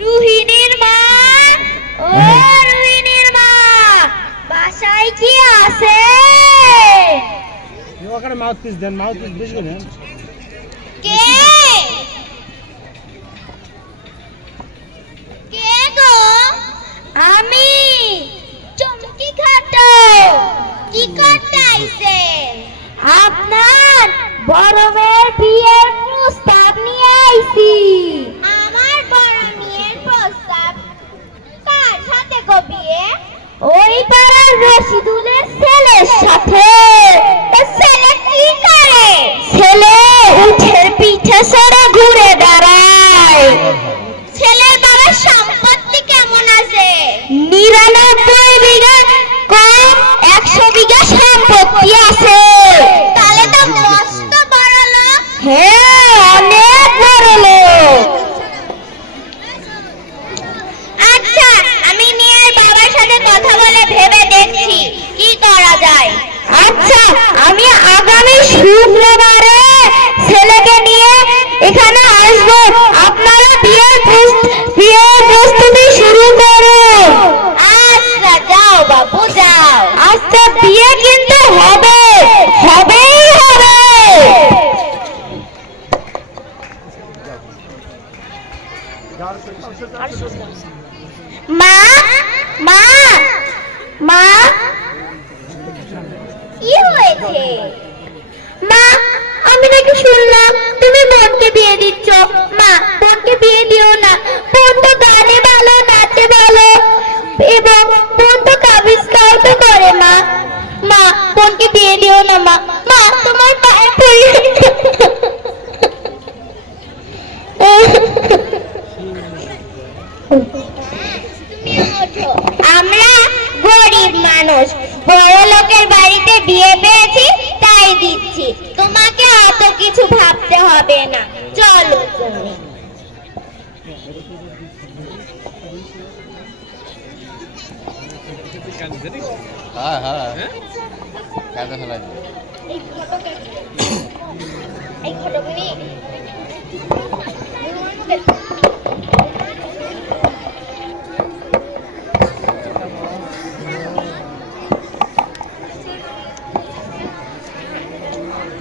রুহিণীর মা, ও রুহিণীর মা, বাসায় কি আছে? ওখানে মাউথপিস দেন, মাউথপিস বেশি করে দেন। কে কে গো? আমি চমকি খাটো। কি করতে আইছেন? আপনার বড় মেয়ের বিয়ের প্রস্তাব নিয়ে আইছি। আমার বড় মেয়ের প্রস্তাব? কার সাথে গো বিয়ে? ওই পাড়ার রশিদুলের ছেলের সাথে। ছেলে কি করে? ছেলে উঠের পিঠে সরে ঘুরে দাঁড়ায়। ছেলের বাবার সম্পত্তি কেমন আছে? 99 বিঘা কম 100 বিঘা সম্পত্তি আছে। তাহলে তো মস্ত বড় লোক। হ্যাঁ, অনেক বড় লোক। আচ্ছা, আমি মেয়ের বাবার সাথে কথা বলে ভেবে দেখছি কি করা যায়। আচ্ছা, আমি আগামী শুক্রবারে ছেলেকে নিয়ে এখানে আসবো। আপনারা বিয়ের প্রস্তুতি শুরু করুন। আচ্ছা, যাও বাবু যাও। আচ্ছা, বিয়ে কিন্তু হবে, হবেই হবে। মা, মা, মা, কি হয়েছে? মা, আমি নাকি শুনলাম তুমি বোনকে বিয়ে দিচ্ছ। মা, বোনকে বিয়ে দিও না। বোন তো গানে ভালো, নাচে ভালো, এবং বোন তো কাবিজ কাউকে করে। মা, মা, বোনকে বিয়ে দিও না। মা, মা, তোমার পায়ে পড়ি। আমরা গরিব মানুষ, বড় লোকের বাড়িতে বিয়ে পেয়েছি তাই দিচ্ছি। তোমাকে অত কিছু ভাবতে হবে না, চলো তুমি। হ্যাঁ হ্যাঁ কাঁদা ফেলাই এই ঘটকনি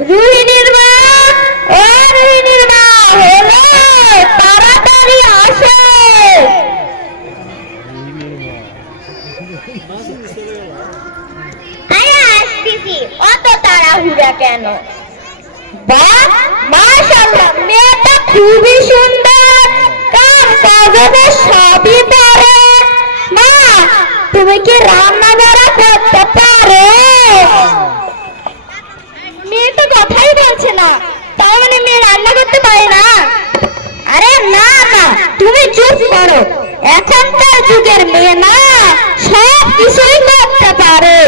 রুহিণীর মা, ও রুহিণীর মা, হলো, তাড়াতাড়ি আসো। আরে আসতেছি, অত তাড়াহুড়া কেন? বাহ, মাশাআল্লাহ, মেয়েটা খুবই সুন্দর, কাম কাজে সবই পারে। মা, তুমি কি রান্না বাড়া করতে পারো? মেয়ে তো কথাই বলছে না, তার মানে মেয়ে রান্না করতে পারে না? আরে না না, তুমি চুপ করো। এখনকার যুগের মেয়ে না সব কিছুই করতে পারে।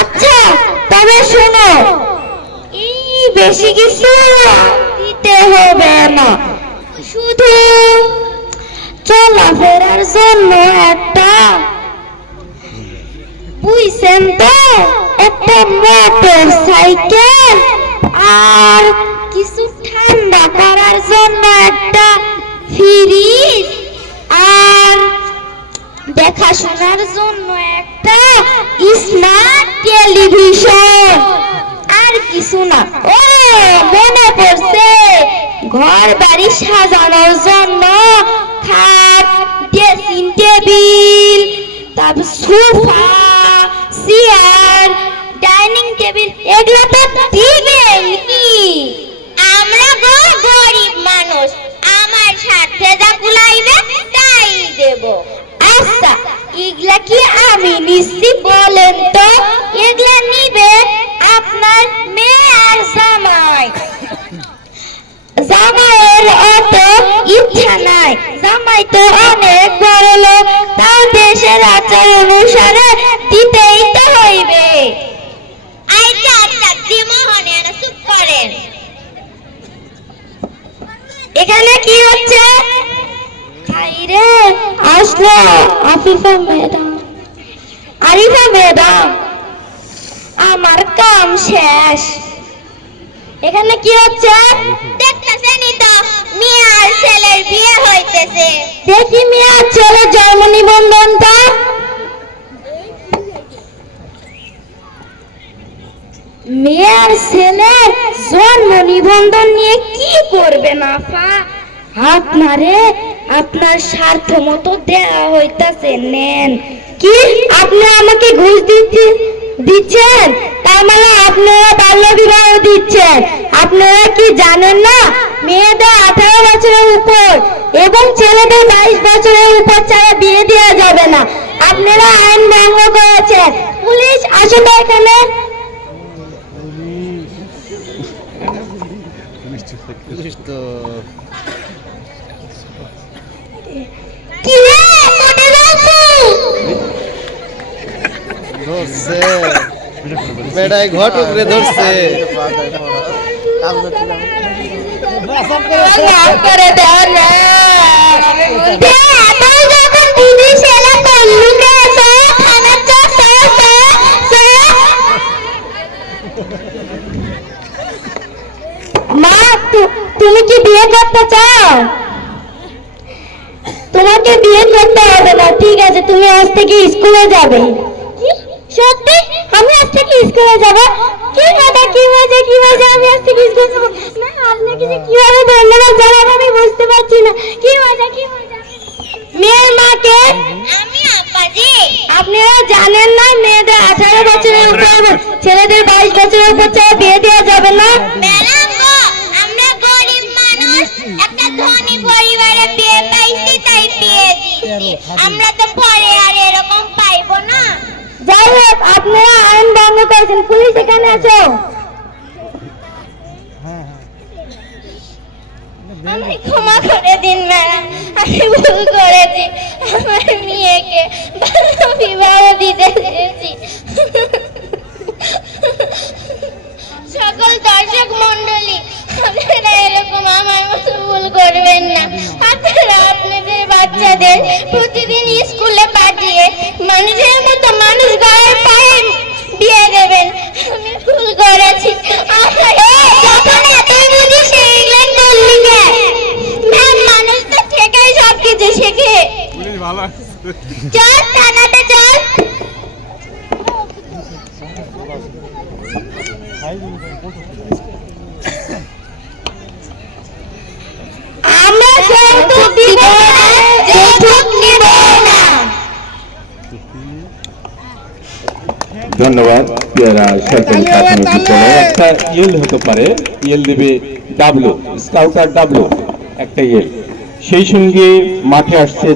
আচ্ছা, তবে শোনো, এই বেশি কিছু দিতে হবে না, শুধু চলাফেরার জন্য একটা, বুঝছেন তো, একটা মোটর সাইকেল, আর কিছু ঠান্ডা করার জন্য একটা ফ্রিজ, আর দেখাশোনার জন্য একটা স্মার্ট টেলিভিশন, আর কিছু না। ও মনে পড়ছে, ঘর বাড়ি সাজানোর জন্য খাট, ড্রেসিং টেবিল, তারপর সোফা, চেয়ার, ডাইনিং টেবিল, এগুলো তো দিবেনই। আমরা গরিব মানুষ, আমার সাথে যা কুলাইবে তাই দেব। আচ্ছা, এগুলা কি আমি নিচ্ছি বলেন তো? এগুলা নিবে আপনার মেয়ে আর জামাই। জামাইয়ের অত ইচ্ছা নাই, জামাই তো অনেক বড় লোক, তাও দেশের আচার অনুসারে দিতেই তো হইবে। আচ্ছা আচ্ছা, দিমোহনে না, চুপ করেন। এখানে কি হচ্ছে? রে আসলো আফিফা ম্যাডাম। আরিফা ম্যাডাম, আমার কাম শেষ। এখানে কি হচ্ছে? দেখতেছেনই তো, মেয়ে আর ছেলের বিয়ে হইতেছে। দেখি মেয়ে আর ছেলের জন্ম নিবন্ধনটা। মেয়ে আর ছেলের জন্ম নিবন্ধন নিয়ে কি করবেন আপা? আপনারে আপনার স্বার্থ মতো দেওয়া হইতাছে, নেন। কি আপনি আমাকে ঘুষ দিচ্ছেন? তার মানে আপনারা বাল্য বিবাহ দিচ্ছেন। আপনারা কি জানেন না মেয়েদের 18 বছরের উপর এবং ছেলেদের 22 বছরের উপর ছাড়া বিয়ে দেওয়া যাবে না? আপনারা আইন ভঙ্গ করেছেন। পুলিশ আসো তো এখানে। তো কি রে, কোটে যাচ্ছো? ধরছে বেড়াই ঘটক রে ধরছে মাফ করে দাও না। তুই যখন দিদি ছেলে কল্লুকে এসো, থানার মা, তুমি কি বিয়ে করতে চাও? তোমাকে বিয়ে করতে হবে না, ঠিক আছে? তুমি আজ থেকে স্কুলে যাবে। সত্যি? আমি আজ থেকে স্কুলে যাব? কি কথা, কি মজা, কি মজা! আমি আজ থেকে স্কুলে যাব। না, আপনাকে যে কিভাবে ধন্যবাদ জানাবো আমি বুঝতে পারছি না। কি মজা, কি মজা! মেয়ের মাকে আমি আপাজি। আপনারা জানেন না মেয়েদের 18 বছরের উপর, ছেলেদের 22 বছরের উপর ছাড়া বিয়ে দেওয়া যাবে না? ম্যাডাম গো, আমরা গরিব মানুষ, একটা ধনী পরিবারে বিয়ে পাইছি তাই বিয়ে দিছি। আমরা তো পরে আর এরকম পাইবো না। যাই হোক, আপনারা আইন ভঙ্গ করেছেন। পুলিশ এখানে আছো। আমি ক্ষমা করে দিন ম্যাডাম, আমি ভুল করেছি। আমার মেয়েকে বাল্য বিবাহ দিতে চেয়েছি। সকল দর্শক মন্ডলী, আপনারা এরকম আমার মতো ভুল করবেন না। আপনারা আপনাদের বাচ্চাদের প্রতিদিন স্কুলে পাঠিয়ে মানুষের মতো মানুষ ঘরের পায়ে বিয়ে দেবেন। আমি ভুল করেছি। মানুষ তো শেখাই সবকিছু শেখে। চল থানাতে চল। আমরা যৌতুক দিব না, যৌতুক নিব না। ধন্যবাদ। পেয়ারা সরকারি প্রাথমিক বিদ্যালয়ে একটা ইয়েল হতে পারে, ইয়েল দেবে ডাব্লু, স্কাউটার ডাব্লু একটা ইয়েল। সেই সঙ্গে মাঠে আসছে